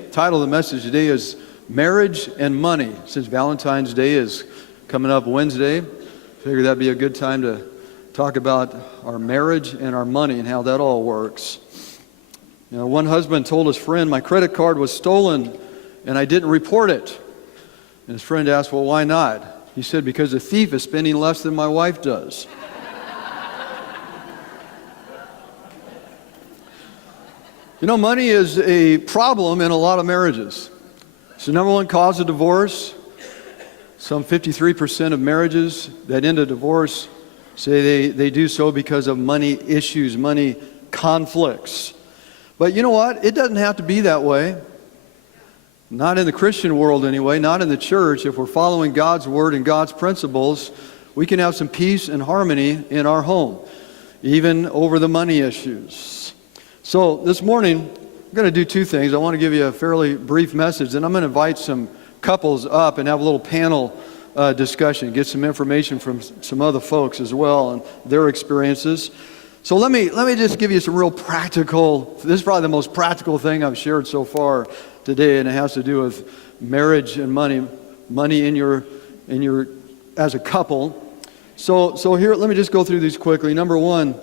The title of the message today is Marriage and Money. Since Valentine's Day is coming up Wednesday, figured that'd be a good time to talk about our marriage and our money and how that all works. You know, one husband told his friend, "My credit card was stolen and I didn't report it." And his friend asked, "Well, why not?" He said, "Because the thief is spending less than my wife does." You know, money is a problem in a lot of marriages. It's the number one cause of divorce. Some 53% of marriages that end in divorce say they do so because of money issues, money conflicts. But you know what? It doesn't have to be that way. Not in the Christian world anyway, not in the church. If we're following God's word and God's principles, we can have some peace and harmony in our home, even over the money issues. So this morning, I'm going to do two things. I want to give you a fairly brief message, and I'm going to invite some couples up and have a little panel discussion, get some information from some other folks as well and their experiences. So let me just give you some real practical, this is probably the most practical thing I've shared so far today, and it has to do with marriage and money in your as a couple. So here, let me just go through these quickly. Number one,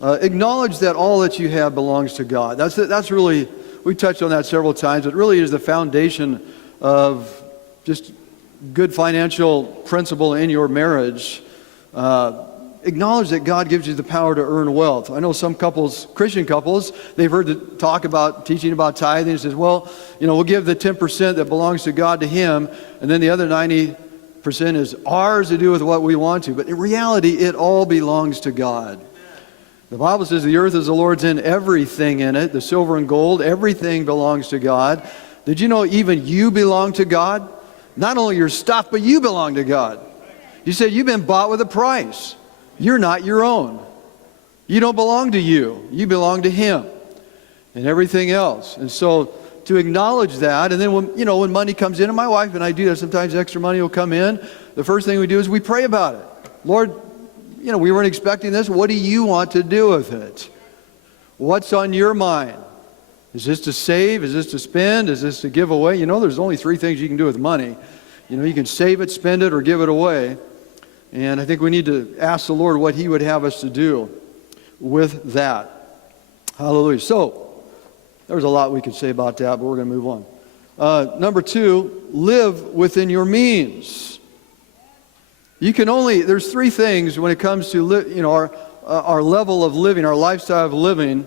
acknowledge that all that you have belongs to God. That's really, we touched on that several times. It really is the foundation of just good financial principle in your marriage. Acknowledge that God gives you the power to earn wealth. I know some couples, Christian couples, they've heard the talk about teaching about tithing. It says, well, we'll give the 10% that belongs to God to Him, and then the other 90% is ours to do with what we want to. But in reality, it all belongs to God. The Bible says the earth is the Lord's and everything in it, the silver and gold, everything belongs to God. Did you know even you belong to God? Not only your stuff, but you belong to God. You said you've been bought with a price. You're not your own. You don't belong to you. You belong to Him and everything else. And so to acknowledge that, and then when money comes in, and my wife and I do that, sometimes extra money will come in, the first thing we do is we pray about it. Lord, we weren't expecting this. What do you want to do with it? What's on your mind? Is this to save? Is this to spend? Is this to give away? There's only three things you can do with money. You can save it, spend it, or give it away. And I think we need to ask the Lord what He would have us to do with that. Hallelujah. So, there's a lot we could say about that, but we're going to move on. Number two, live within your means. There's three things when it comes to our level of living, our lifestyle of living.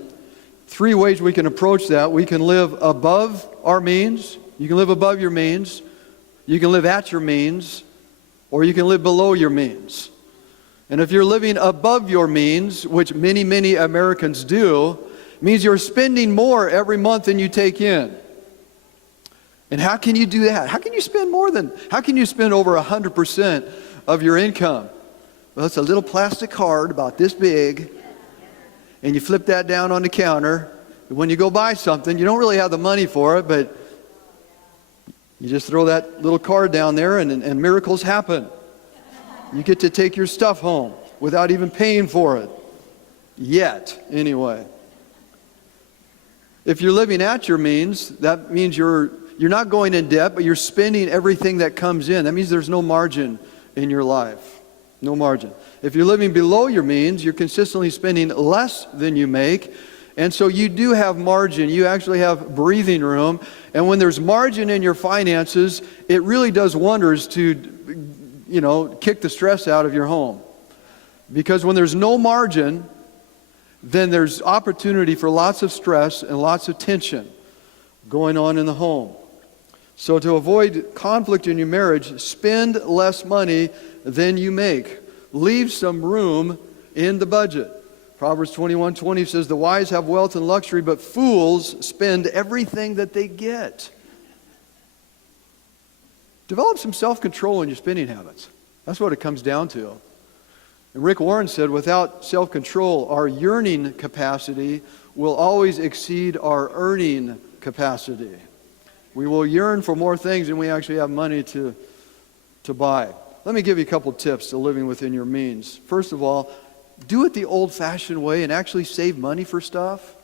Three ways we can approach that. We can live above our means. You can live above your means. You can live at your means. Or you can live below your means. And if you're living above your means, which many, many Americans do, means you're spending more every month than you take in. And how can you do that? How can you spend over 100% of your income? Well, it's a little plastic card about this big, and you flip that down on the counter. And when you go buy something, you don't really have the money for it, but you just throw that little card down there, and miracles happen. You get to take your stuff home without even paying for it. Yet, anyway. If you're living at your means, that means you're not going in debt, but you're spending everything that comes in. That means there's no margin in your life. No margin. If you're living below your means, you're consistently spending less than you make. And so you do have margin. You actually have breathing room. And when there's margin in your finances, it really does wonders to, kick the stress out of your home. Because when there's no margin, then there's opportunity for lots of stress and lots of tension going on in the home. So to avoid conflict in your marriage, spend less money than you make. Leave some room in the budget. Proverbs 21:20 says, "The wise have wealth and luxury, but fools spend everything that they get." Develop some self-control in your spending habits. That's what it comes down to. And Rick Warren said, without self-control, our yearning capacity will always exceed our earning capacity. We will yearn for more things than we actually have money to buy. Let me give you a couple tips to living within your means. First of all, do it the old-fashioned way and actually save money for stuff.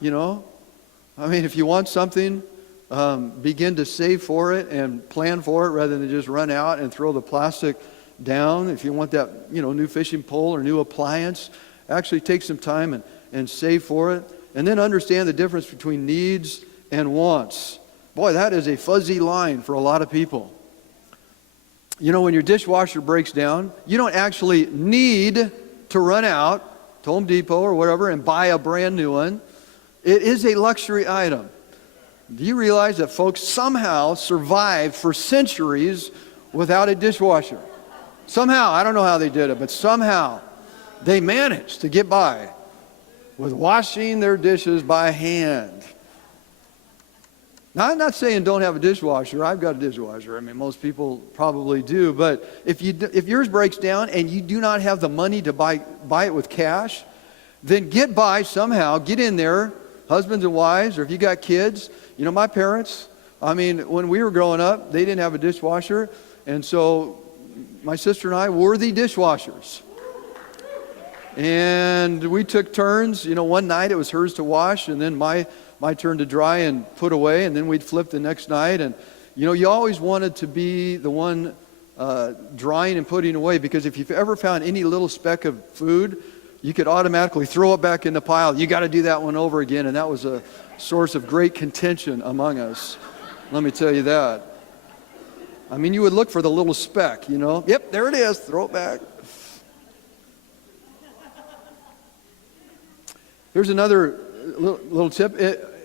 If you want something, begin to save for it and plan for it rather than just run out and throw the plastic down. If you want that, new fishing pole or new appliance, actually take some time and save for it. And then understand the difference between needs and wants. Boy, that is a fuzzy line for a lot of people. When your dishwasher breaks down, you don't actually need to run out to Home Depot or whatever and buy a brand new one. It is a luxury item. Do you realize that folks somehow survived for centuries without a dishwasher? Somehow, I don't know how they did it, but somehow they managed to get by with washing their dishes by hand. Now, I'm not saying don't have a dishwasher. I've got a dishwasher. I mean, most people probably do. But if yours breaks down and you do not have the money to buy it with cash, then get by somehow. Get in there, husbands and wives, or if you got kids. My parents, when we were growing up, they didn't have a dishwasher. And so my sister and I were the dishwashers. And we took turns. One night it was hers to wash, and then my turn to dry and put away, and then we'd flip the next night. And you always wanted to be the one drying and putting away, because if you've ever found any little speck of food, you could automatically throw it back in the pile. You got to do that one over again, and that was a source of great contention among us. Let me tell you that. You would look for the little speck, Yep, there it is. Throw it back. Here's another little tip.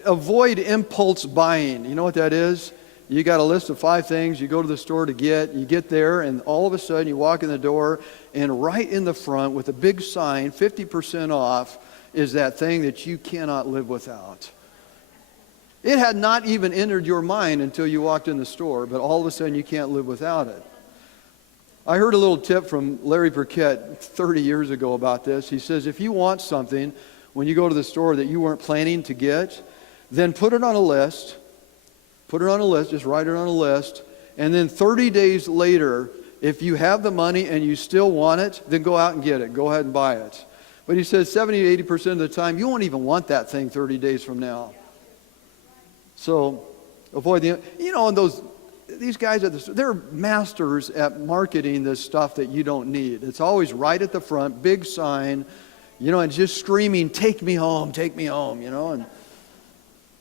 Avoid impulse buying. You know what that is? You got a list of 5 things you go to the store to get. You get there, and all of a sudden you walk in the door, and right in the front with a big sign, 50% off, is that thing that you cannot live without. It had not even entered your mind until you walked in the store, but all of a sudden you can't live without it. I heard a little tip from Larry Burkett 30 years ago about this. He says, if you want something when you go to the store that you weren't planning to get, then put it on a list. Put it on a list, just write it on a list. And then 30 days later, if you have the money and you still want it, then go out and get it. Go ahead and buy it. But he says 70 to 80% of the time, you won't even want that thing 30 days from now. So avoid these guys at the store, they're masters at marketing this stuff that you don't need. It's always right at the front, big sign, and just screaming, take me home, and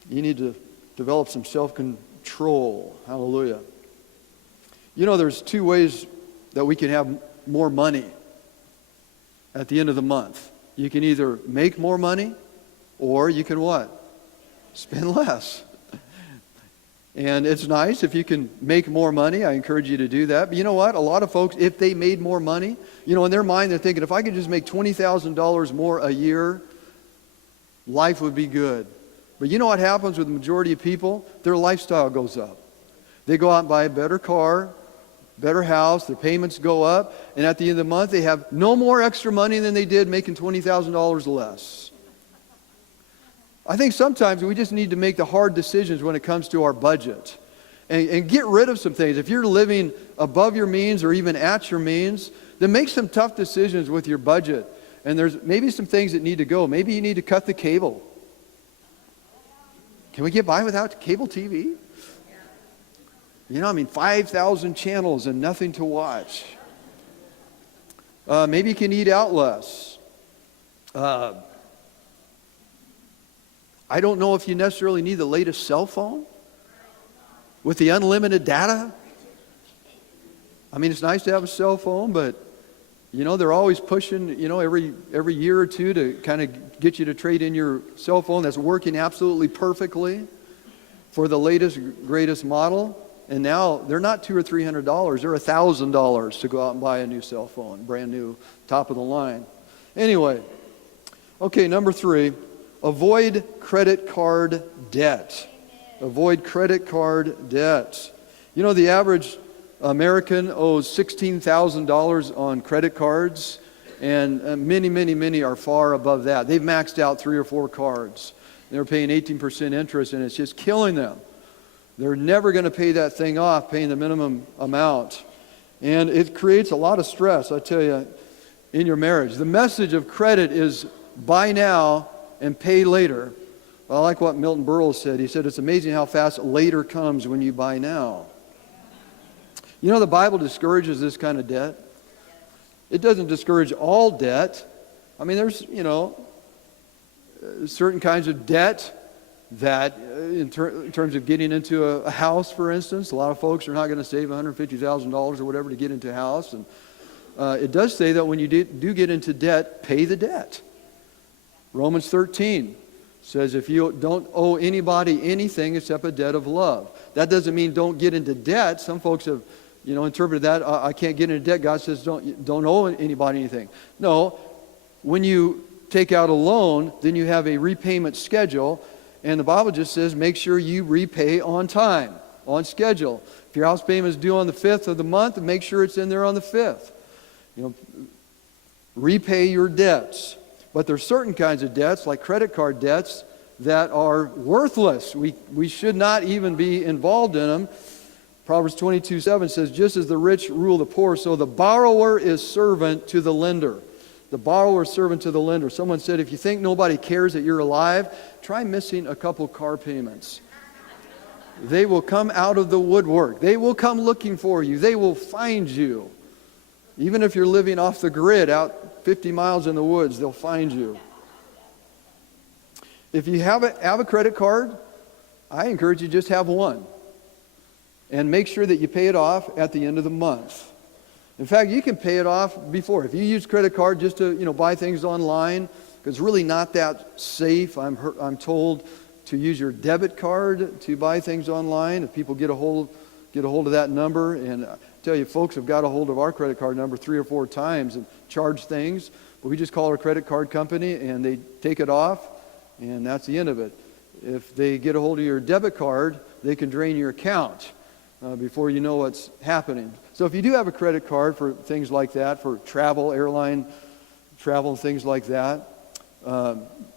you need to develop some self-control. Hallelujah. There's 2 ways that we can have more money at the end of the month. You can either make more money, or you can what? Spend less. And it's nice if you can make more money. I encourage you to do that. But you know what? A lot of folks, if they made more money, in their mind, they're thinking, if I could just make $20,000 more a year, life would be good. But you know what happens with the majority of people? Their lifestyle goes up. They go out and buy a better car, better house, their payments go up, and at the end of the month, they have no more extra money than they did making $20,000 less. I think sometimes we just need to make the hard decisions when it comes to our budget and get rid of some things. If you're living above your means or even at your means, then make some tough decisions with your budget. And there's maybe some things that need to go. Maybe you need to cut the cable. Can we get by without cable TV? 5,000 channels and nothing to watch. Maybe you can eat out less. I don't know if you necessarily need the latest cell phone with the unlimited data. It's nice to have a cell phone, but they're always pushing, every year or two to kind of get you to trade in your cell phone that's working absolutely perfectly for the latest, greatest model. And now they're not $200 or $300; they're $1,000 to go out and buy a new cell phone, brand new, top of the line. Anyway, okay, number 3. Avoid credit card debt. Avoid credit card debt. The average American owes $16,000 on credit cards, and many are far above that. They've maxed out 3 or 4 cards. They're paying 18% interest, and it's just killing them. They're never going to pay that thing off, paying the minimum amount. And it creates a lot of stress, I tell you, in your marriage. The message of credit is buy now and pay later. I like what Milton Berle said. He said, it's amazing how fast later comes when you buy now. You know, the Bible discourages this kind of debt. It doesn't discourage all debt. I mean, there's, certain kinds of debt that, in terms of getting into a house, for instance, a lot of folks are not going to save $150,000 or whatever to get into a house. And it does say that when you do get into debt, pay the debt. Romans 13 says if you don't owe anybody anything except a debt of love. That doesn't mean don't get into debt. Some folks have, interpreted that, I can't get into debt. God says don't owe anybody anything. No, when you take out a loan, then you have a repayment schedule, and the Bible just says make sure you repay on time, on schedule. If your house payment is due on the 5th of the month, then make sure it's in there on the 5th. Repay your debts. But there's certain kinds of debts, like credit card debts, that are worthless. We should not even be involved in them. Proverbs 22:7 says, just as the rich rule the poor, so the borrower is servant to the lender. The borrower is servant to the lender. Someone said, if you think nobody cares that you're alive, try missing a couple car payments. They will come out of the woodwork. They will come looking for you. They will find you. Even if you're living off the grid out 50 miles in the woods, they'll find you. If you have a credit card, I encourage you just have one. And make sure that you pay it off at the end of the month. In fact, you can pay it off before. If you use credit card just to buy things online, because it's really not that safe, I'm told, to use your debit card to buy things online. If people get a hold of that number, and I tell you, folks have got a hold of our credit card number 3 or 4 times and charge things, but we just call our credit card company and they take it off, and that's the end of it. If they get a hold of your debit card, they can drain your account before you know what's happening. So if you do have a credit card for things like that, for travel, airline travel, things like that,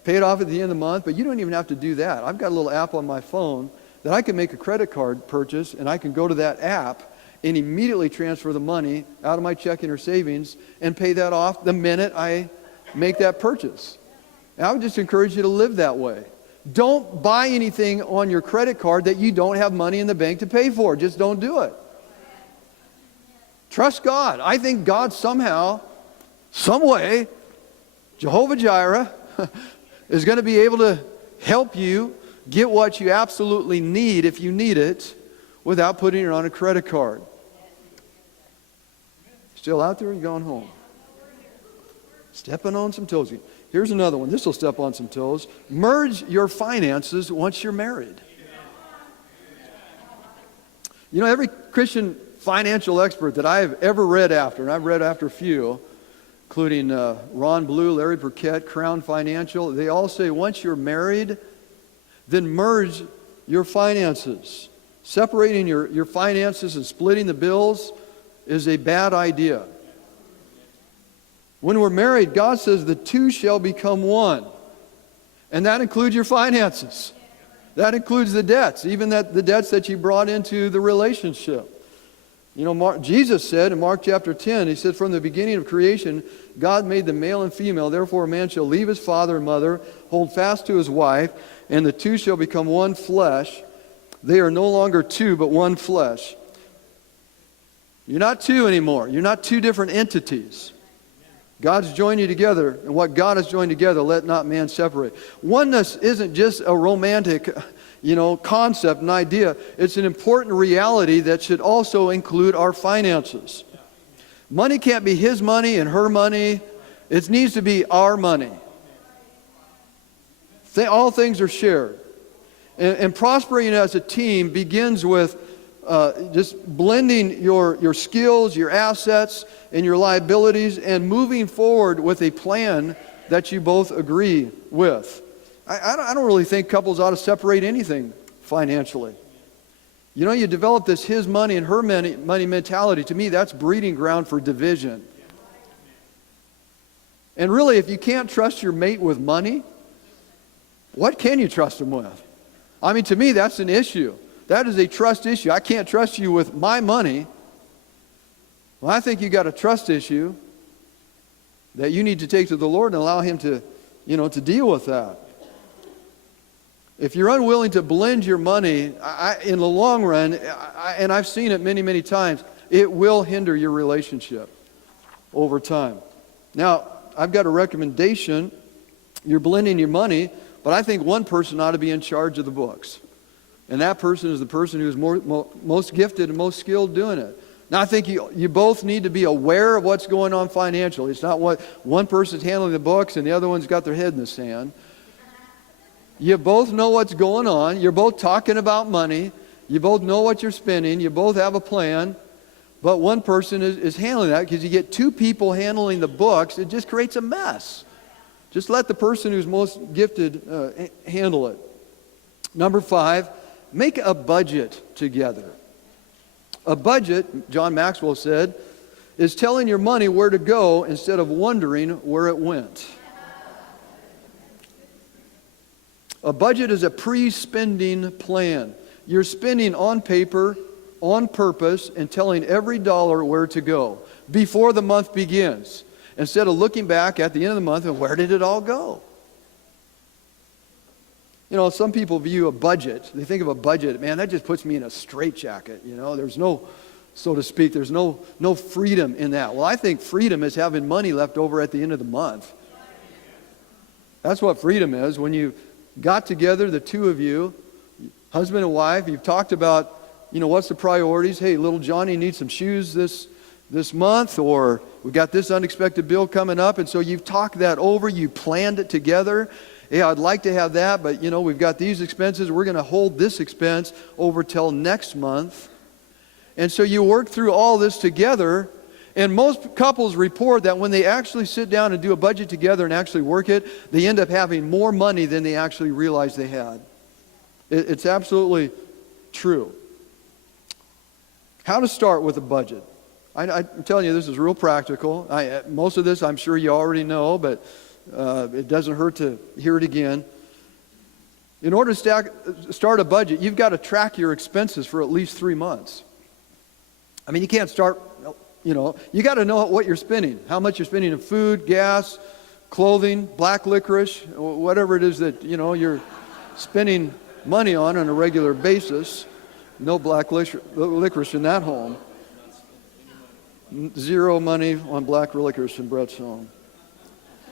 pay it off at the end of the month, but you don't even have to do that. I've got a little app on my phone that I can make a credit card purchase, and I can go to that app and immediately transfer the money out of my checking or savings and pay that off the minute I make that purchase. And I would just encourage you to live that way. Don't buy anything on your credit card that you don't have money in the bank to pay for. Just don't do it. Trust God. I think God somehow, some way, Jehovah Jireh, is going to be able to help you get what you absolutely need, if you need it, without putting it on a credit card. Still out there, or you going home? Stepping on some toes. Here's another one. This will step on some toes. Merge your finances once you're married. Every Christian financial expert that I've ever read after, and I've read after a few, including Ron Blue, Larry Burkett, Crown Financial, they all say once you're married, then merge your finances. Separating your finances and splitting the bills is a bad idea. When we're married, God says the two shall become one. And that includes your finances. That includes the debts, even the debts that you brought into the relationship. Jesus said in Mark chapter 10, he said, from the beginning of creation, God made them male and female. Therefore, a man shall leave his father and mother, hold fast to his wife, and the two shall become one flesh. They are no longer two, but one flesh. You're not two anymore. You're not two different entities. God's joined you together, and what God has joined together, let not man separate. Oneness isn't just a romantic, concept, an idea. It's an important reality that should also include our finances. Money can't be his money and her money. It needs to be our money. All things are shared. And prospering as a team begins with just blending your skills, your assets, and your liabilities, and moving forward with a plan that you both agree with. I don't really think couples ought to separate anything financially. You develop this his money and her money mentality. To me, that's breeding ground for division. And really, if you can't trust your mate with money, what can you trust them with? To me, that's an issue. That is a trust issue. I can't trust you with my money. Well, I think you got a trust issue that you need to take to the Lord and allow Him to, to deal with that. If you're unwilling to blend your money, in the long run, and I've seen it many, many times, it will hinder your relationship over time. Now, I've got a recommendation. You're blending your money, but I think one person ought to be in charge of the books. And that person is the person who is most gifted and most skilled doing it. Now, I think you both need to be aware of what's going on financially. It's not what one person's handling the books and the other one's got their head in the sand. You both know what's going on. You're both talking about money. You both know what you're spending. You both have a plan. But one person is handling that, because you get two people handling the books, it just creates a mess. Just let the person who's most gifted handle it. Number 5, make a budget together. A budget, John Maxwell said, is telling your money where to go instead of wondering where it went. A budget is a pre-spending plan. You're spending on paper, on purpose, and telling every dollar where to go before the month begins, instead of looking back at the end of the month and where did it all go? You know, some people view a budget, they think of a budget, man, that just puts me in a straitjacket. You know, there's no, so to speak, there's no freedom in that. Well, I think freedom is having money left over at the end of the month. That's what freedom is. When you got together, the two of you, husband and wife, you've talked about, you know, what's the priorities? Hey, little Johnny needs some shoes this month, or we got this unexpected bill coming up, and so you've talked that over, you planned it together. Yeah, I'd like to have that, but you know, we've got these expenses, we're going to hold this expense over till next month. And so you work through all this together, and most couples report that when they actually sit down and do a budget together and actually work it, they end up having more money than they actually realized they had. It's absolutely true. How to start with a budget. I'm telling you, this is real practical. Most of this I'm sure you already know, but it doesn't hurt to hear it again. In order to start a budget, you've got to track your expenses for at least 3 months. I mean, you can't start, you know, you got to know what you're spending, how much you're spending in food, gas, clothing, black licorice, whatever it is that, you know, you're spending money on a regular basis. No black licorice in that home. 0 money on black licorice in Brett's home.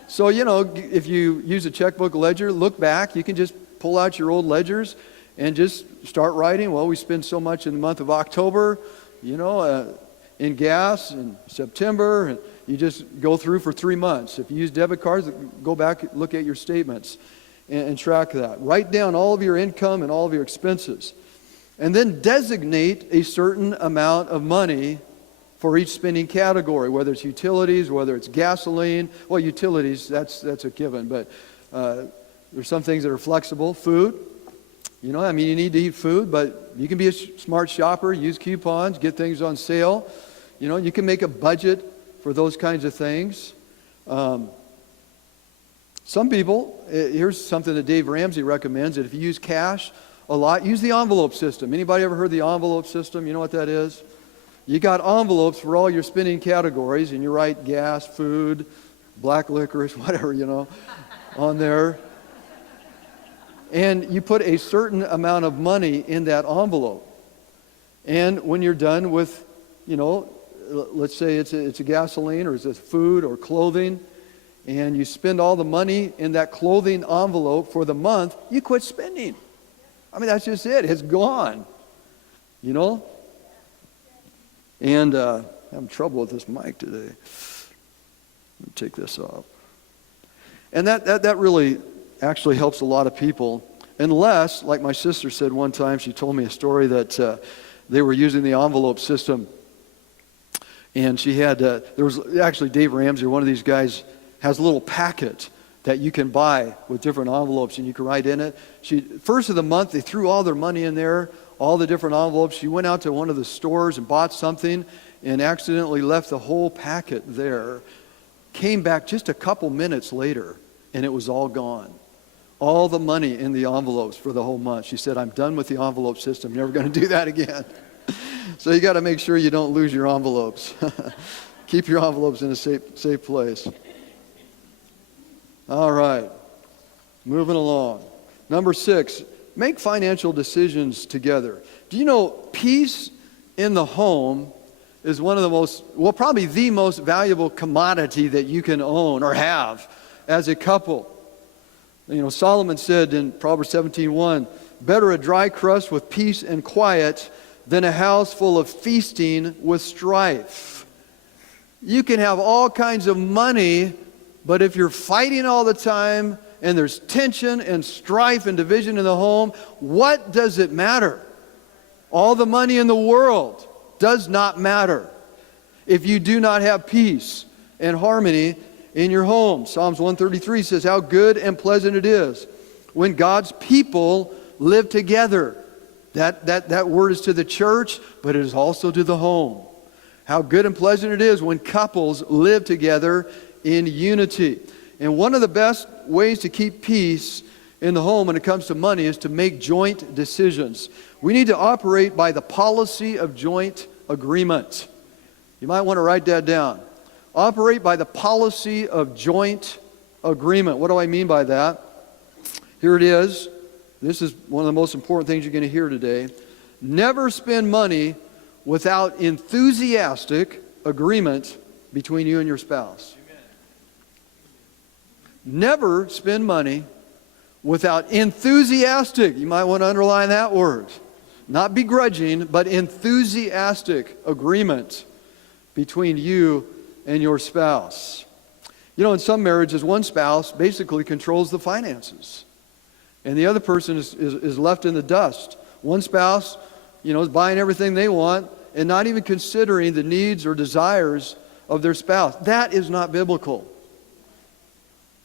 So, you know, if you use a checkbook ledger, look back, you can just pull out your old ledgers and just start writing. Well, we spend so much in the month of October, you know, in gas in September, and you just go through for 3 months. If you use debit cards, go back, look at your statements and track that. Write down all of your income and all of your expenses. And then designate a certain amount of money for each spending category, whether it's utilities, whether it's gasoline. Well, utilities, that's a given, but there's some things that are flexible. Food, you know, I mean, you need to eat food, but you can be a smart shopper, use coupons, get things on sale. You know, you can make a budget for those kinds of things. Some people, here's something that Dave Ramsey recommends, that if you use cash a lot, use the envelope system. Anybody ever heard the envelope system? You know what that is? You got envelopes for all your spending categories, and you write gas, food, black licorice, whatever, you know, on there. And you put a certain amount of money in that envelope. And when you're done with, you know, let's say it's a gasoline, or it's a food or clothing, and you spend all the money in that clothing envelope for the month, you quit spending. I mean, that's just it. It's gone. You know? And I'm having trouble with this mic today. Let me take this off. And that really actually helps a lot of people. Unless, like my sister said one time, she told me a story that they were using the envelope system. And she had, there was actually Dave Ramsey, one of these guys, has a little packet that you can buy with different envelopes, and you can write in it. First of the month, they threw all their money in there, all the different envelopes. She went out to one of the stores and bought something and accidentally left the whole packet there. Came back just a couple minutes later, and it was all gone. All the money in the envelopes for the whole month. She said, I'm done with the envelope system. Never going to do that again. So you got to make sure you don't lose your envelopes. Keep your envelopes in a safe place. All right. Moving along. Number 6, make financial decisions together. Do you know peace in the home is one of the most, well, probably the most valuable commodity that you can own or have as a couple. You know, Solomon said in Proverbs 17:1, better a dry crust with peace and quiet than a house full of feasting with strife. You can have all kinds of money, but if you're fighting all the time and there's tension and strife and division in the home, what does it matter? All the money in the world does not matter if you do not have peace and harmony in your home. Psalms 133 says, how good and pleasant it is when God's people live together. That word is to the church, but it is also to the home. How good and pleasant it is when couples live together in unity. And one of the best ways to keep peace in the home when it comes to money is to make joint decisions. We need to operate by the policy of joint agreement. You might want to write that down. Operate by the policy of joint agreement. What do I mean by that? Here it is. This is one of the most important things you're going to hear today. Never spend money without enthusiastic agreement between you and your spouse. Never spend money without enthusiastic, you might want to underline that word, not begrudging, but enthusiastic agreement between you and your spouse. You know, in some marriages, one spouse basically controls the finances, and the other person is left in the dust. One spouse, you know, is buying everything they want and not even considering the needs or desires of their spouse. That is not biblical.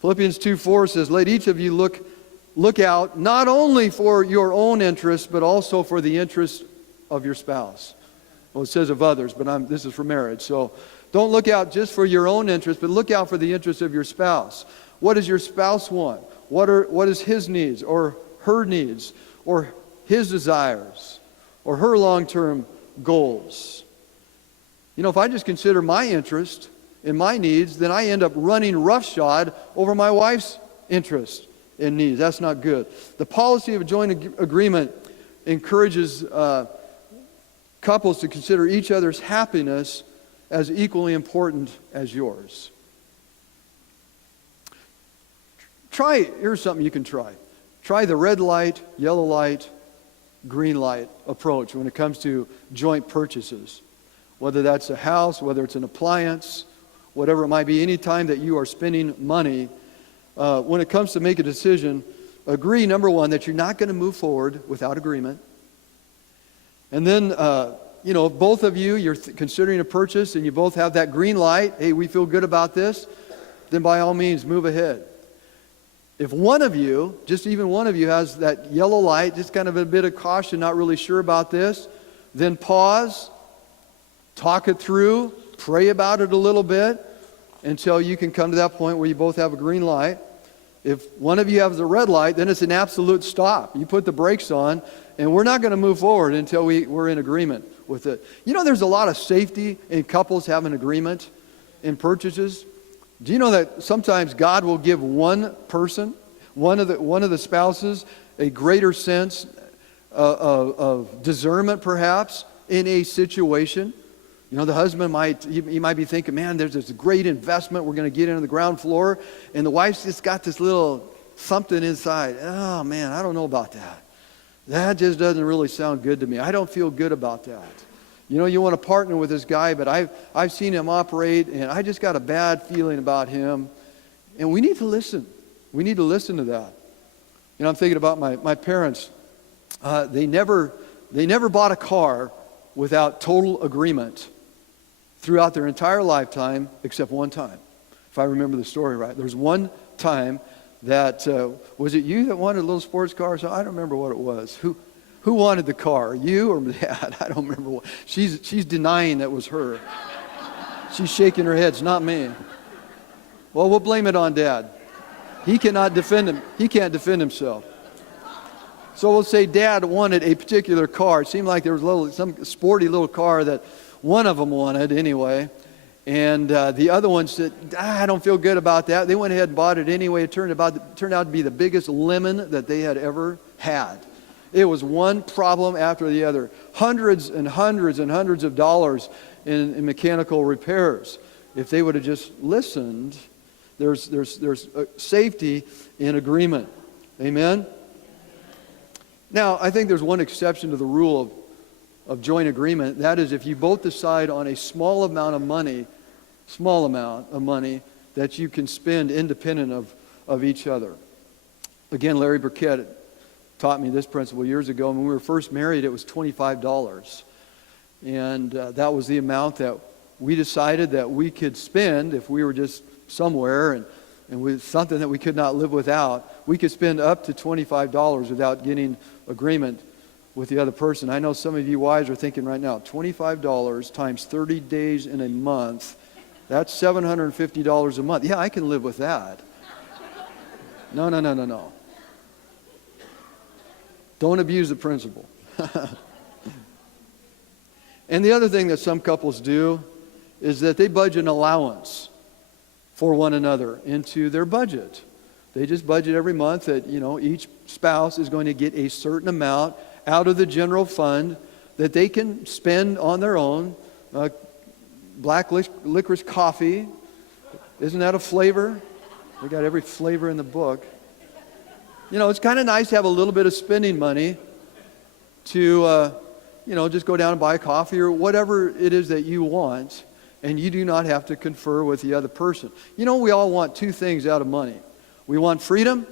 Philippians 2:4 says, let each of you look out not only for your own interests, but also for the interests of your spouse. Well, it says of others, but this is for marriage. So don't look out just for your own interests, but look out for the interests of your spouse. What does your spouse want? What is his needs or her needs or his desires or her long-term goals? You know, if I just consider my interest and my needs, then I end up running roughshod over my wife's interests and needs. That's not good. The policy of joint agreement encourages couples to consider each other's happiness as equally important as yours. Here's something you can try. Try the red light, yellow light, green light approach when it comes to joint purchases. Whether that's a house, whether it's an appliance, whatever it might be, any time that you are spending money, when it comes to make a decision, agree, number one, that you're not going to move forward without agreement. And then, if both of you, you're considering a purchase and you both have that green light, hey, we feel good about this, then by all means, move ahead. If one of you, just even one of you, has that yellow light, just kind of a bit of caution, not really sure about this, then pause, talk it through, pray about it a little bit until you can come to that point where you both have a green light. If one of you has a red light, then it's an absolute stop. You put the brakes on, and we're not going to move forward until we're in agreement with it. You know, there's a lot of safety in couples having agreement in purchases. Do you know that sometimes God will give one person, one of the spouses, a greater sense of discernment, perhaps, in a situation? You know, the husband might be thinking, man, there's this great investment. We're going to get into the ground floor. And the wife's just got this little something inside. Oh, man, I don't know about that. That just doesn't really sound good to me. I don't feel good about that. You know, you want to partner with this guy, but I've seen him operate, and I just got a bad feeling about him. And we need to listen. We need to listen to that. You know, I'm thinking about my parents. They never bought a car without total agreement throughout their entire lifetime, except one time, if I remember the story right. There's one time that, was it you that wanted a little sports car? So I don't remember what it was. Who wanted the car, you or Dad? I don't remember what. She's denying that was her. She's shaking her head. It's not me. Well, we'll blame it on Dad. He cannot defend him. He can't defend himself. So we'll say Dad wanted a particular car. It seemed like there was some sporty little car that one of them wanted anyway. And the other one said, I don't feel good about that. They went ahead and bought it anyway. It turned out to be the biggest lemon that they had ever had. It was one problem after the other. Hundreds and hundreds and hundreds of dollars in mechanical repairs. If they would have just listened, there's safety in agreement. Amen? Now, I think there's one exception to the rule of joint agreement. That is, if you both decide on a small amount of money that you can spend independent of each other. Again, Larry Burkett taught me this principle years ago. When we were first married, it was $25. And that was the amount that we decided that we could spend if we were just somewhere and with something that we could not live without. We could spend up to $25 without getting agreement with the other person. I know some of you wives are thinking right now, $25 times 30 days in a month, that's $750 a month. Yeah, I can live with that. No. Don't abuse the principle. And the other thing that some couples do is that they budget an allowance for one another into their budget. They just budget every month that, each spouse is going to get a certain amount out of the general fund that they can spend on their own. Black licorice coffee, isn't that a flavor? We got every flavor in the book. It's kind of nice to have a little bit of spending money to, just go down and buy coffee or whatever it is that you want, and you do not have to confer with the other person. We all want two things out of money. We want freedom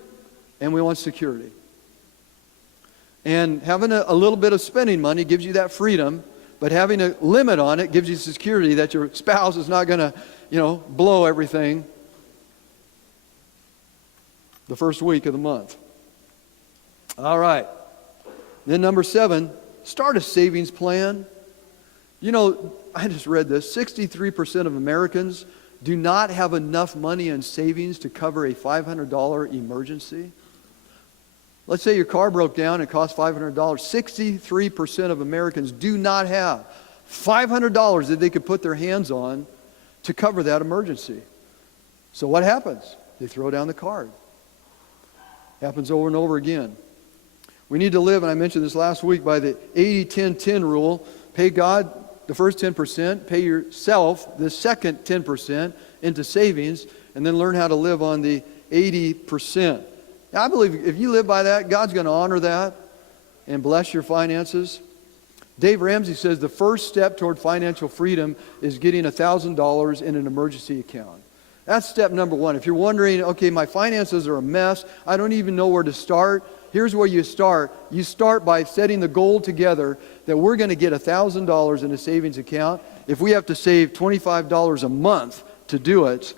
and we want security. And having a little bit of spending money gives you that freedom, but having a limit on it gives you security that your spouse is not going to, blow everything the first week of the month. All right. Then number 7, start a savings plan. I just read this. 63% of Americans do not have enough money in savings to cover a $500 emergency. Let's say your car broke down and cost $500. 63% of Americans do not have $500 that they could put their hands on to cover that emergency. So what happens? They throw down the card. Happens over and over again. We need to live, and I mentioned this last week, by the 80-10-10 rule. Pay God the first 10%, pay yourself the second 10% into savings, and then learn how to live on the 80%. Now, I believe if you live by that, God's going to honor that and bless your finances. Dave Ramsey says the first step toward financial freedom is getting $1,000 in an emergency account. That's step number 1. If you're wondering, okay, my finances are a mess, I don't even know where to start, here's where you start. You start by setting the goal together that we're going to get $1,000 in a savings account. If we have to save $25 a month to do it,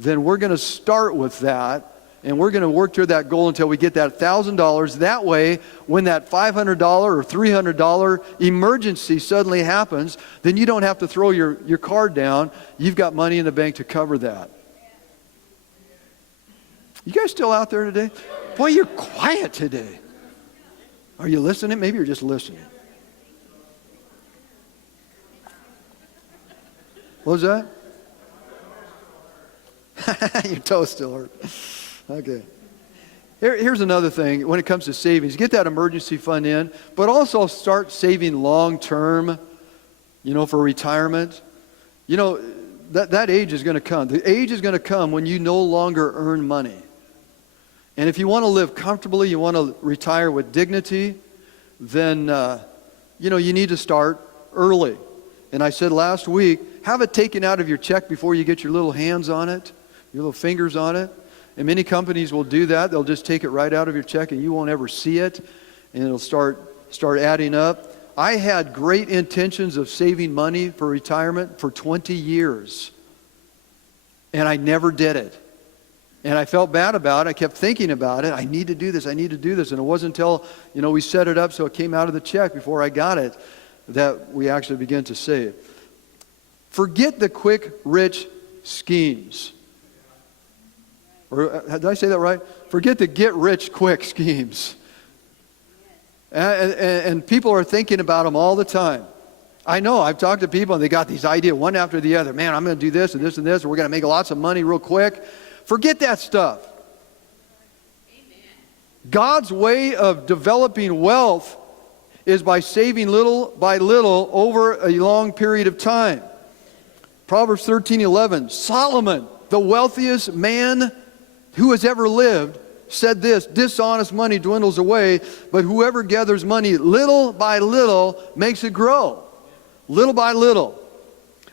then we're going to start with that, and we're going to work toward that goal until we get that $1,000. That way, when that $500 or $300 emergency suddenly happens, then you don't have to throw your card down. You've got money in the bank to cover that. You guys still out there today? Boy, you're quiet today. Are you listening? Maybe you're just listening. What was that? Your toes still hurt. Okay. Here's another thing when it comes to savings. Get that emergency fund in, but also start saving long term, for retirement. That age is going to come. The age is going to come when you no longer earn money. And if you want to live comfortably, you want to retire with dignity, then, you need to start early. And I said last week, have it taken out of your check before you get your little hands on it, your little fingers on it. And many companies will do that. They'll just take it right out of your check and you won't ever see it. And it'll start adding up. I had great intentions of saving money for retirement for 20 years. And I never did it. And I felt bad about it. I kept thinking about it. I need to do this. And it wasn't until, we set it up so it came out of the check before I got it that we actually began to save. Forget the quick, rich schemes. Or did I say that right? Forget the get-rich-quick schemes. And people are thinking about them all the time. I know. I've talked to people and they got these ideas one after the other. Man, I'm going to do this and this and this. And we're going to make lots of money real quick. Forget that stuff. Amen. God's way of developing wealth is by saving little by little over a long period of time. Proverbs 13:11, Solomon, the wealthiest man who has ever lived, said this, dishonest money dwindles away, but whoever gathers money little by little makes it grow. Little by little.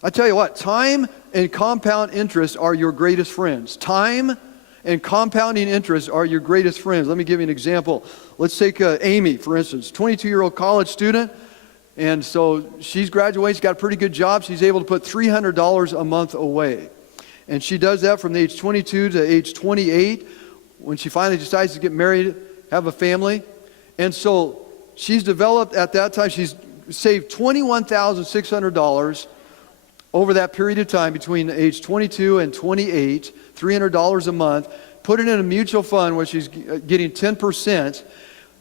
I tell you what, time and compound interest are your greatest friends. Time and compounding interest are your greatest friends. Let me give you an example. Let's take Amy, for instance, 22-year-old college student. And so she's graduated, she's got a pretty good job. She's able to put $300 a month away. And she does that from the age 22 to age 28 when she finally decides to get married, have a family. And so she's developed at that time, she's saved $21,600 over that period of time between age 22 and 28, $300 a month, put it in a mutual fund where she's getting 10%.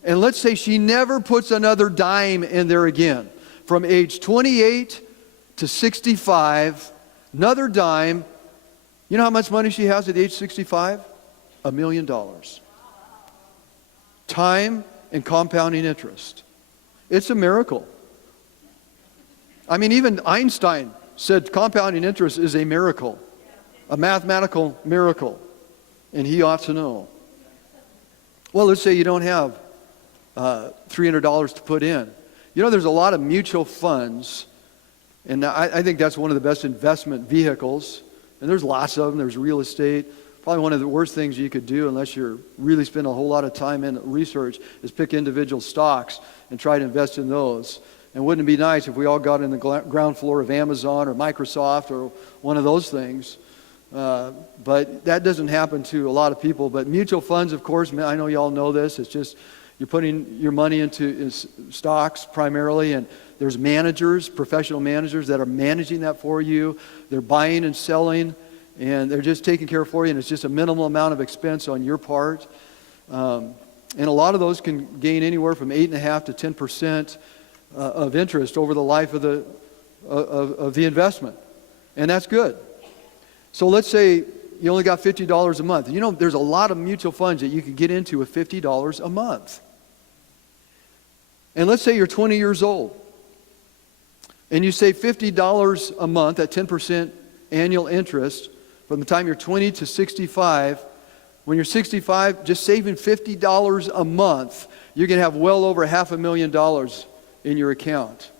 And let's say she never puts another dime in there again. From age 28 to 65, another dime. You know how much money she has at age 65? $1 million. Time and compounding interest. It's a miracle. I mean, even Einstein said compounding interest is a miracle, a mathematical miracle, and he ought to know. Well, let's say you don't have $300 to put in. You know, there's a lot of mutual funds, and I think that's one of the best investment vehicles, and there's lots of them. There's real estate. Probably one of the worst things you could do, unless you're really spend a whole lot of time in research, is pick individual stocks and try to invest in those. And wouldn't it be nice if we all got in the ground floor of Amazon or Microsoft or one of those things? But that doesn't happen to a lot of people. But mutual funds, of course, I know you all know this. It's just you're putting your money into stocks primarily, and there's managers, professional managers that are managing that for you. They're buying and selling, and they're just taking care for you, and it's just a minimal amount of expense on your part. And a lot of those can gain anywhere from 8.5% to 10% of interest over the life of the investment. And that's good. So let's say you only got $50 a month. You know, there's a lot of mutual funds that you can get into with $50 a month. And let's say you're 20 years old and you save $50 a month at 10% annual interest from the time you're 20 to 65. When you're 65, just saving $50 a month, you're going to have well over $500,000 in your account.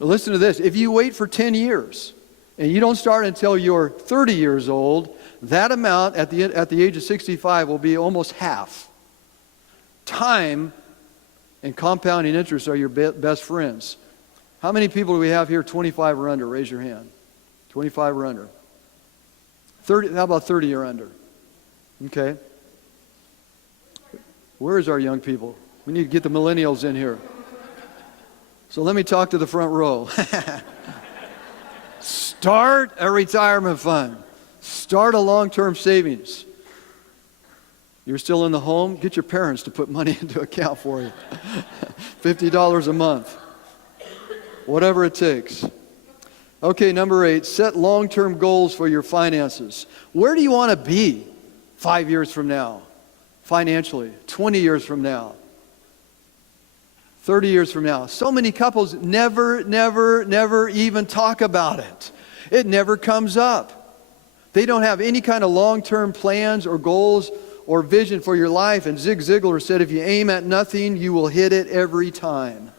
But listen to this. If you wait for 10 years and you don't start until you're 30 years old, that amount at the age of 65 will be almost half. Time and compounding interest are your best friends. How many people do we have here 25 or under? Raise your hand. 25 or under. 30, how about 30 or under? Okay. Where is our young people? We need to get the millennials in here. So let me talk to the front row. Start a retirement fund. Start a long-term savings. You're still in the home? Get your parents to put money into account for you. $50 a month. Whatever it takes. Okay, number 8, set long-term goals for your finances. Where do you want to be 5 years from now? Financially, 20 years from now, 30 years from now. So many couples never even talk about it. It never comes up. They don't have any kind of long-term plans or goals or vision for your life. And Zig Ziglar said, if you aim at nothing, you will hit it every time.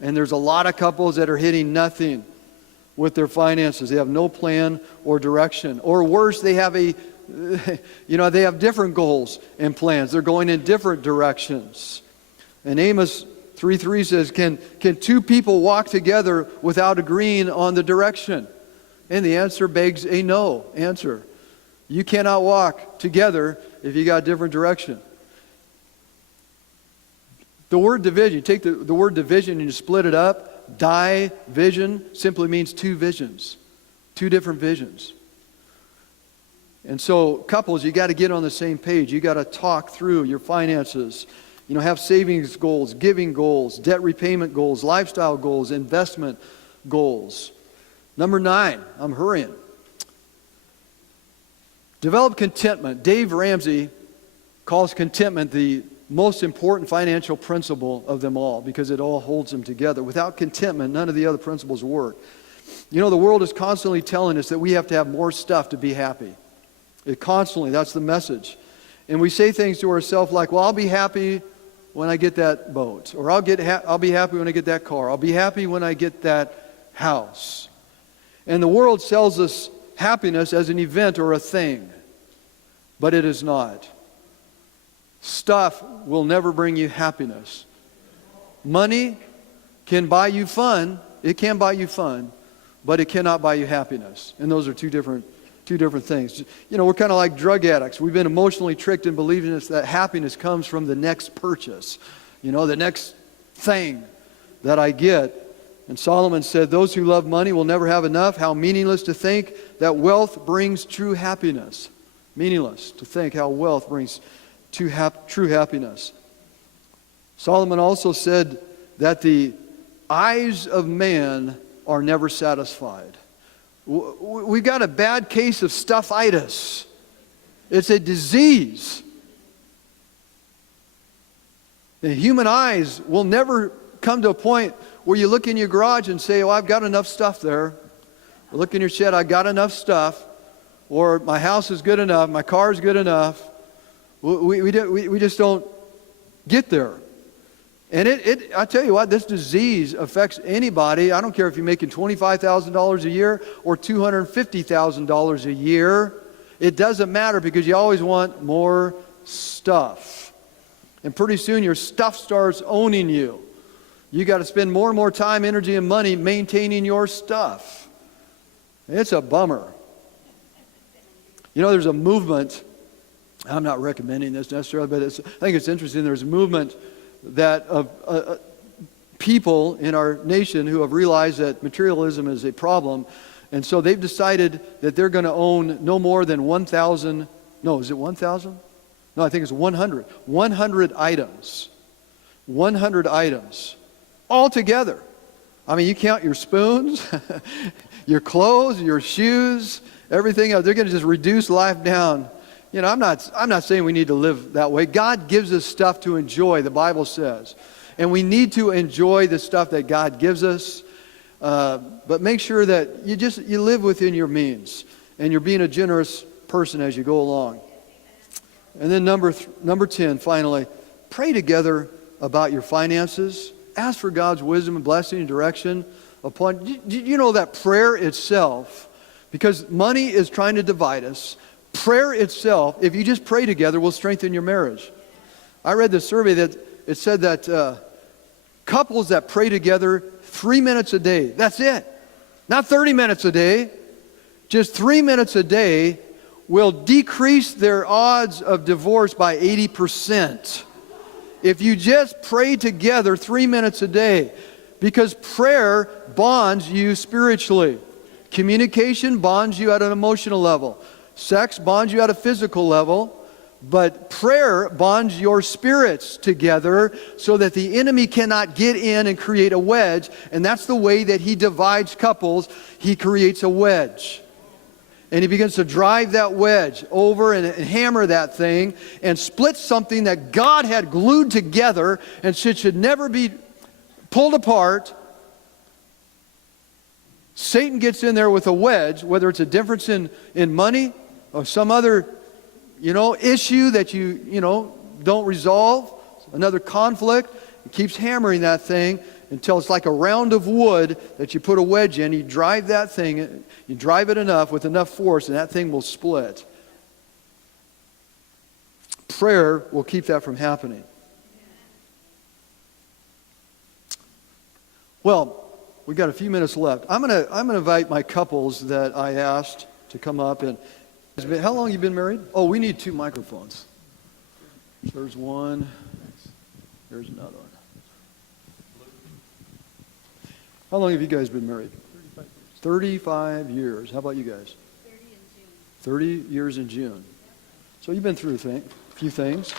And there's a lot of couples that are hitting nothing with their finances. They have no plan or direction. Or worse, they have they have different goals and plans. They're going in different directions. And Amos 3:3 says, can two people walk together without agreeing on the direction? And the answer begs a no answer. You cannot walk together if you got different direction. The word division, you take the word division and you split it up. Division simply means two visions, two different visions. And so couples, you got to get on the same page. You got to talk through your finances. You know, have savings goals, giving goals, debt repayment goals, lifestyle goals, investment goals. Number 9, I'm hurrying. Develop contentment. Dave Ramsey calls contentment the most important financial principle of them all because it all holds them together. Without contentment, none of the other principles work. You know, the world is constantly telling us that we have to have more stuff to be happy. That's the message. And we say things to ourselves like, well, I'll be happy when I get that boat. Or I'll be happy when I get that car. I'll be happy when I get that house. And the world sells us happiness as an event or a thing. But it is not. Stuff will never bring you happiness. Money can buy you fun. It can buy you fun, but it cannot buy you happiness. And those are two different things. You know, we're kind of like drug addicts. We've been emotionally tricked in believing that happiness comes from the next purchase. You know, the next thing that I get. And Solomon said, those who love money will never have enough. How meaningless to think that wealth brings true happiness. Meaningless to think how wealth brings true happiness. Solomon also said that the eyes of man are never satisfied. We've got a bad case of stuffitis. It's a disease. The human eyes will never come to a point where you look in your garage and say, oh, I've got enough stuff there. Or look in your shed, I've got enough stuff. Or my house is good enough, my car is good enough. We just don't get there. And I tell you what, this disease affects anybody. I don't care if you're making $25,000 a year or $250,000 a year. It doesn't matter because you always want more stuff. And pretty soon your stuff starts owning you. You got to spend more and more time, energy, and money maintaining your stuff. It's a bummer. You know, there's a movement. I'm not recommending this necessarily, but I think it's interesting. There's a movement that of people in our nation who have realized that materialism is a problem, and so they've decided that they're going to own no more than 1,000. No, is it 1,000? No, I think it's 100. 100 items. 100 items. All together. I mean, you count your spoons, your clothes, your shoes, everything else. They're going to just reduce life down. You know, I'm not saying we need to live that way. God gives us stuff to enjoy, the Bible says. And we need to enjoy the stuff that God gives us. But make sure that you live within your means. And you're being a generous person as you go along. And then number 10, finally, pray together about your finances. Ask for God's wisdom and blessing and direction upon. You know that prayer itself, because money is trying to divide us. Prayer itself, if you just pray together, will strengthen your marriage. I read the survey that it said that couples that pray together 3 minutes a day, that's it. Not 30 minutes a day, just 3 minutes a day will decrease their odds of divorce by 80%. If you just pray together 3 minutes a day, because prayer bonds you spiritually. Communication bonds you at an emotional level. Sex bonds you at a physical level, but prayer bonds your spirits together so that the enemy cannot get in and create a wedge, and that's the way that he divides couples. He creates a wedge. And he begins to drive that wedge over and hammer that thing and split something that God had glued together and should never be pulled apart. Satan gets in there with a wedge, whether it's a difference in money or some other, issue that you don't resolve, another conflict. He keeps hammering that thing until it's like a round of wood that you put a wedge in. You drive that thing, you drive it enough with enough force, and that thing will split. Prayer will keep that from happening. Well, we've got a few minutes left. I'm gonna invite my couples that I asked to come up. And how long have you been married? Oh, we need 2 microphones. There's one. There's another one. How long have you guys been married? 35 years. How about you guys? 30 in June. 30 years in June. So you've been through a few things,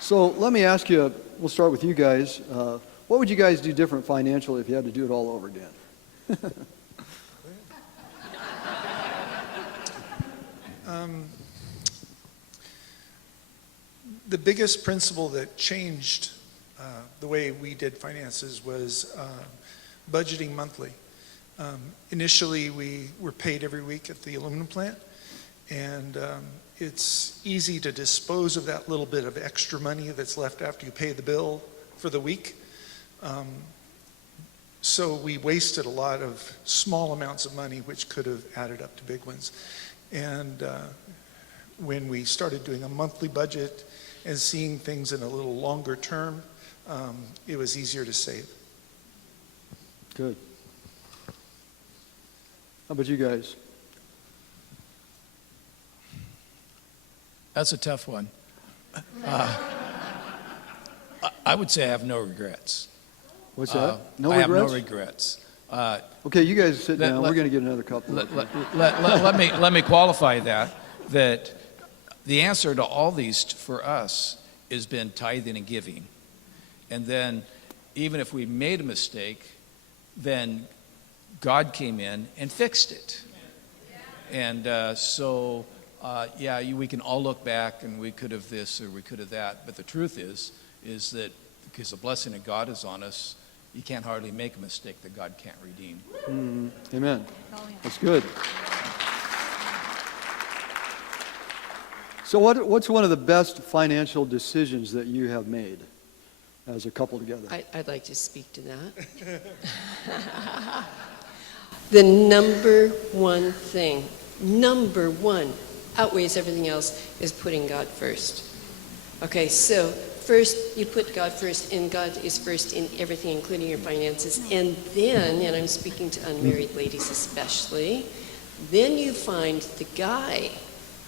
So let me ask you, we'll start with you guys. What would you guys do different financially if you had to do it all over again? The biggest principle that changed the way we did finances was budgeting monthly. Initially, we were paid every week at the aluminum plant, and it's easy to dispose of that little bit of extra money that's left after you pay the bill for the week. So we wasted a lot of small amounts of money which could have added up to big ones. And when we started doing a monthly budget and seeing things in a little longer term, it was easier to save. Good. How about you guys? That's a tough one. I would say I have no regrets. What's that? No I regrets? have no regrets. Okay, you guys sit down. let- We're going to get another couple. Let me qualify that the answer to all these for us has been tithing and giving. And then even if we made a mistake, then God came in and fixed it. And we can all look back and we could have this or we could have that. But the truth is that because the blessing of God is on us, you can't hardly make a mistake that God can't redeem. Amen. That's good. So what's one of the best financial decisions that you have made as a couple together? I'd like to speak to that. The number one thing, outweighs everything else, is putting God first. Okay, so first you put God first, and God is first in everything, including your finances. And then, and I'm speaking to unmarried ladies especially, then you find the guy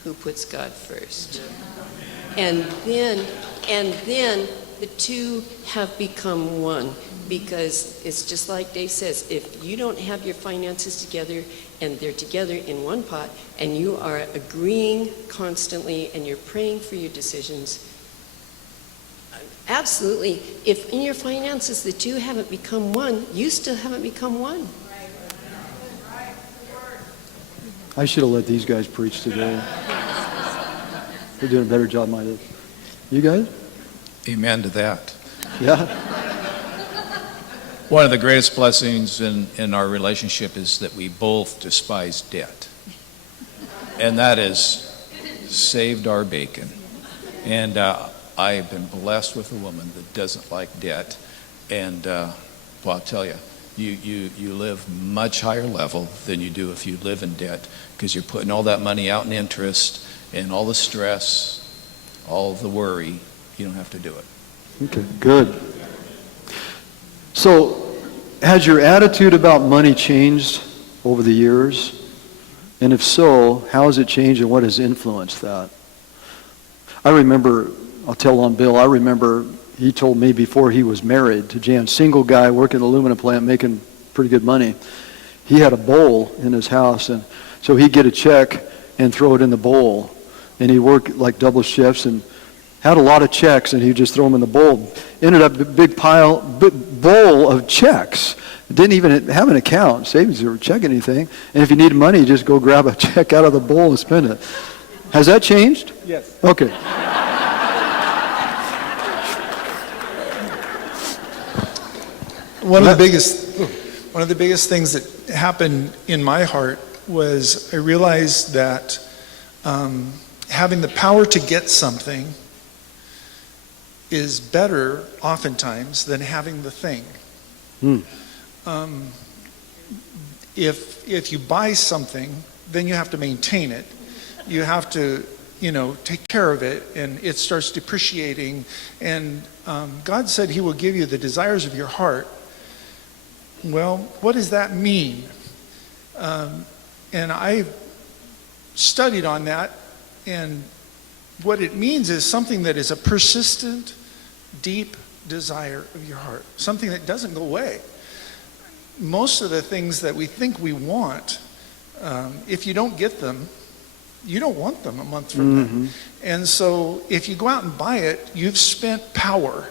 who puts God first. And then the two have become one, because it's just like Dave says, if you don't have your finances together and they're together in one pot and you are agreeing constantly and you're praying for your decisions, absolutely, if in your finances the two haven't become one, you still haven't become one. I should have let these guys preach today. They're doing a better job than I did. You guys? Amen to that. Yeah? One of the greatest blessings in our relationship is that we both despise debt. And that has saved our bacon. And I have been blessed with a woman that doesn't like debt. And I'll tell you, you live much higher level than you do if you live in debt, because you're putting all that money out in interest and all the stress, all the worry. You don't have to do it. Okay, good. So, has your attitude about money changed over the years? And if so, how has it changed and what has influenced that? I remember, I'll tell on Bill, I remember he told me before he was married to Jan, single guy working at an aluminum plant making pretty good money. He had a bowl in his house, and so he'd get a check and throw it in the bowl. And he'd work like double shifts and had a lot of checks, and he'd just throw them in the bowl. Ended up a big bowl of checks. Didn't even have an account, savings or check anything. And if you needed money, you just go grab a check out of the bowl and spend it. Has that changed? Yes. Okay. One of the biggest things that happened in my heart was I realized that having the power to get something is better oftentimes than having the thing. If you buy something, then you have to maintain it. You have to, take care of it, and it starts depreciating. And God said He will give you the desires of your heart. Well, what does that mean? And I studied on that, and what it means is something that is a persistent, deep desire of your heart, something that doesn't go away. Most of the things that we think we want, if you don't get them, you don't want them a month from now. And so if you go out and buy it, you've spent power.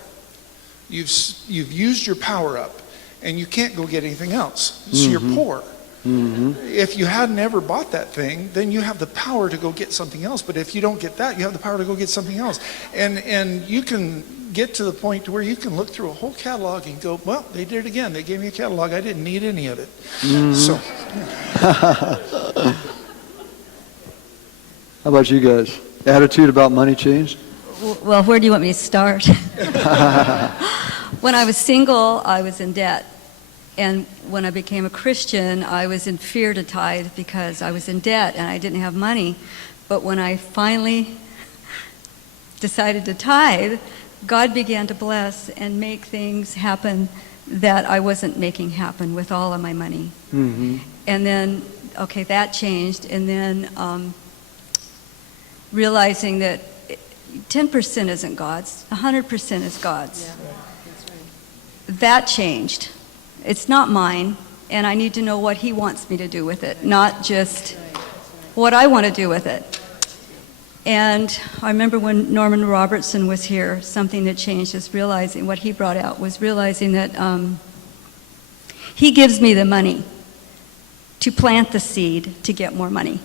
You've used your power up, and you can't go get anything else. So you're poor. If you hadn't ever bought that thing, then you have the power to go get something else. But if you don't get that, you have the power to go get something else. And you can get to the point to where you can look through a whole catalog and go, well, they did it again. They gave me a catalog. I didn't need any of it. So, How about you guys? Attitude about money changed? Well, where do you want me to start? When I was single, I was in debt. And when I became a Christian, I was in fear to tithe because I was in debt and I didn't have money. But when I finally decided to tithe, God began to bless and make things happen that I wasn't making happen with all of my money. And then, okay, that changed. And then realizing that 10% isn't God's, 100% is God's. Yeah, that's right. That changed. It's not mine, and I need to know what He wants me to do with it, not just what I want to do with it. And I remember when Norman Robertson was here, something that changed is realizing, what he brought out was realizing that He gives me the money to plant the seed to get more money.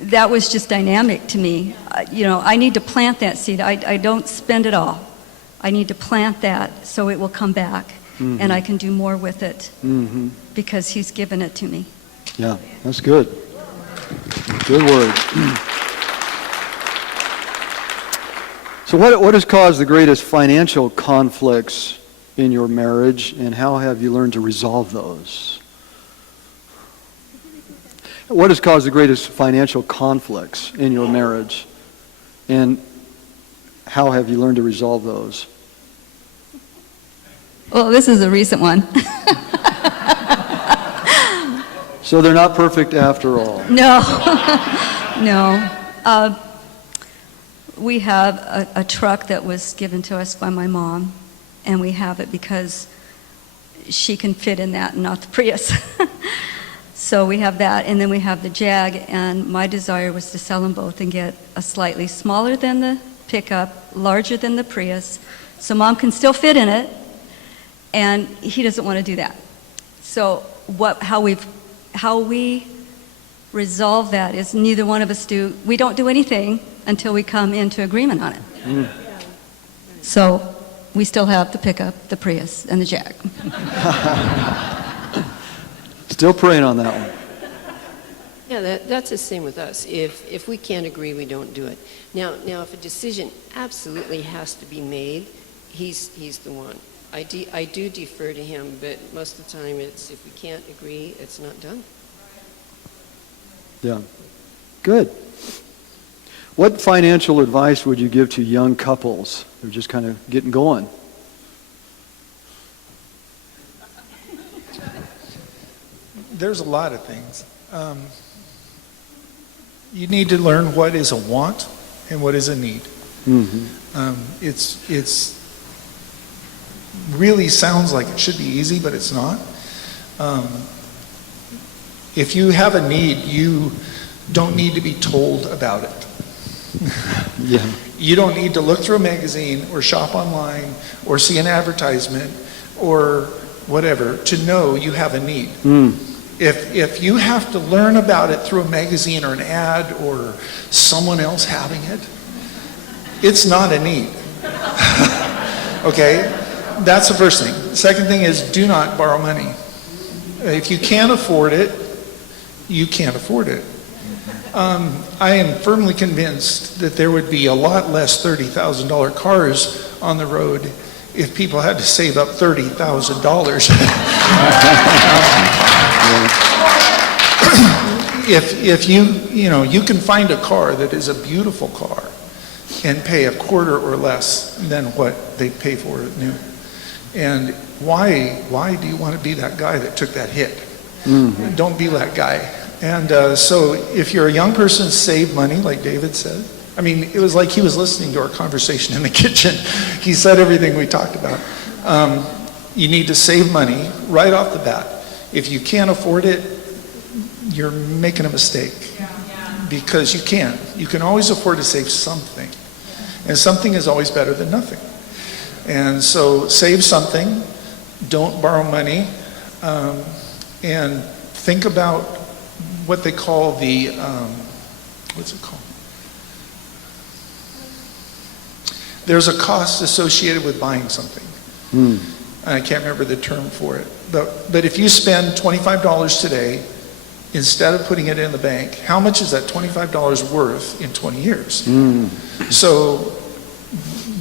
That was just dynamic to me. I need to plant that seed. I don't spend it all. I need to plant that so it will come back. And I can do more with it because He's given it to me. Yeah, that's good. Good word. So what has caused the greatest financial conflicts in your marriage, and how have you learned to resolve those? What has caused the greatest financial conflicts in your marriage, and how have you learned to resolve those? Well, this is a recent one. So they're not perfect after all. No, no. We have a truck that was given to us by my mom, and we have it because she can fit in that and not the Prius. So we have that, and then we have the Jag, and my desire was to sell them both and get a slightly smaller than the pickup, larger than the Prius, so Mom can still fit in it, and he doesn't want to do that. So how we resolve that is neither one of us we don't do anything until we come into agreement on it. So we still have the pickup, the Prius, and the Jag. Still praying on that one. Yeah, that's the same with us. If we can't agree, we don't do it. Now, if a decision absolutely has to be made, he's the one. I do defer to him, but most of the time it's if we can't agree, it's not done. Yeah. Good. What financial advice would you give to young couples who are just kind of getting going? there's a lot of things. You need to learn what is a want and what is a need. It's really sounds like it should be easy, but it's not. If you have a need, you don't need to be told about it. Yeah. You don't need to look through a magazine or shop online or see an advertisement or whatever to know you have a need. If you have to learn about it through a magazine or an ad or someone else having it, it's not a need. Okay? That's the first thing. The second thing is do not borrow money. If you can't afford it, you can't afford it. I am firmly convinced that there would be a lot less $30,000 cars on the road if people had to save up $30,000. If you can find a car that is a beautiful car and pay a quarter or less than what they pay for it new. And why do you want to be that guy that took that hit? Don't be that guy. And so if you're a young person, save money, like David said. I mean, it was like he was listening to our conversation in the kitchen. He said everything we talked about. You need to save money right off the bat. If you can't afford it, you're making a mistake. Because you can. You can always afford to save something. And something is always better than nothing. And so save something. Don't borrow money. and think about what they call the, what's it called? There's a cost associated with buying something. I can't remember the term for it. But if you spend $25 today, instead of putting it in the bank, how much is that $25 worth in 20 years? So,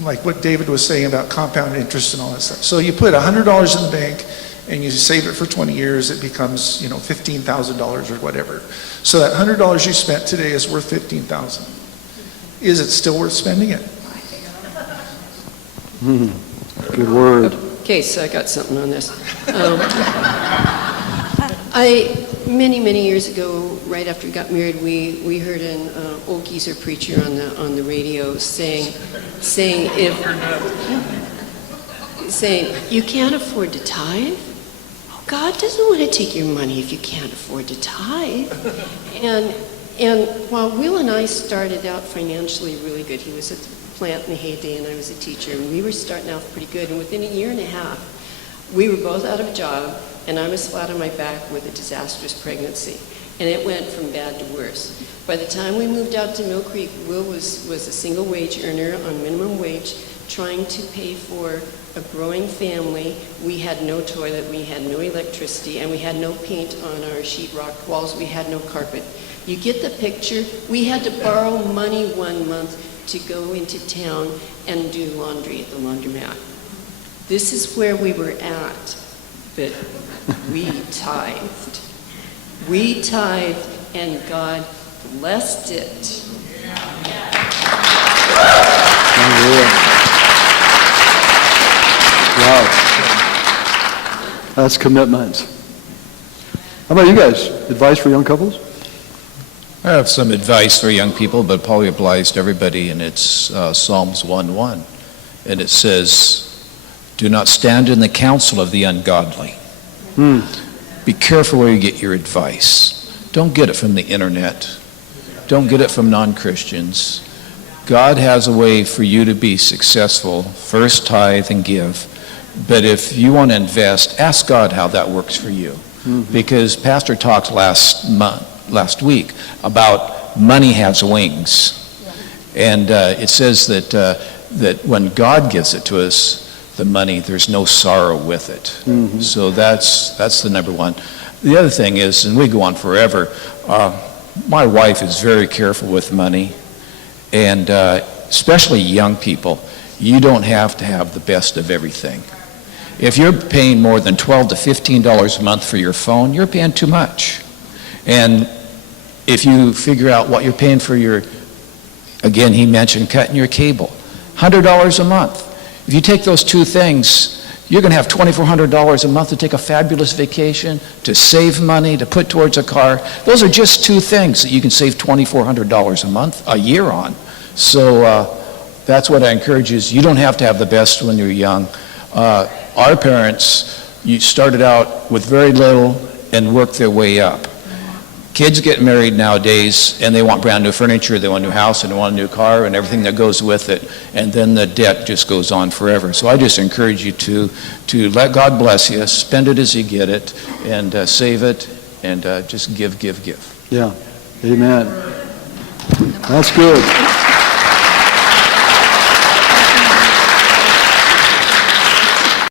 like what David was saying about compound interest and all that stuff. So you put $100 in the bank and you save it for 20 years, it becomes, $15,000 or whatever. So that $100 you spent today is worth $15,000. Is it still worth spending it? Good word. Okay, so I got something on this. Many years ago, right after we got married, we heard an old geezer preacher on the radio saying you can't afford to tithe. God doesn't want to take your money if you can't afford to tithe. And while Will and I started out financially really good, he was at the plant in the heyday and I was a teacher, and we were starting out pretty good. And within a year and a half, we were both out of a job, and I was flat on my back with a disastrous pregnancy. And it went from bad to worse. By the time we moved out to Mill Creek, Will was a single wage earner on minimum wage, trying to pay for a growing family. We had no toilet, we had no electricity, and we had no paint on our sheetrock walls. We had no carpet. You get the picture? We had to borrow money one month to go into town and do laundry at the laundromat. This is where we were at, but we tithed. We tithed, and God blessed it. Wow. That's commitment. How about you guys? Advice for young couples? I have some advice for young people, but probably applies to everybody, and it's Psalms 1:1. And it says, "Do not stand in the counsel of the ungodly." Be careful where you get your advice. Don't get it from the internet. Don't get it from non-Christians. God has a way for you to be successful. First tithe and give. But if you want to invest, ask God how that works for you. Because Pastor talked last week about money has wings. And it says that when God gives it to us, the money, there's no sorrow with it. So that's the number one. The other thing is, and we go on forever, my wife is very careful with money, and especially young people. You don't have to have the best of everything. If you're paying more than $12 to $15 a month for your phone, you're paying too much. And if you figure out what you're paying for again, he mentioned cutting your cable, $100 a month. If you take those two things, you're going to have $2,400 a month to take a fabulous vacation, to save money, to put towards a car. Those are just two things that you can save $2,400 a year on. So that's what I encourage you, is you don't have to have the best when you're young. Our parents, you started out with very little and worked their way up. Kids get married nowadays and they want brand new furniture, they want a new house, and they want a new car and everything that goes with it, and then the debt just goes on forever. So I just encourage you to let God bless you, spend it as you get it, and save it, and just give. Yeah, amen. That's good.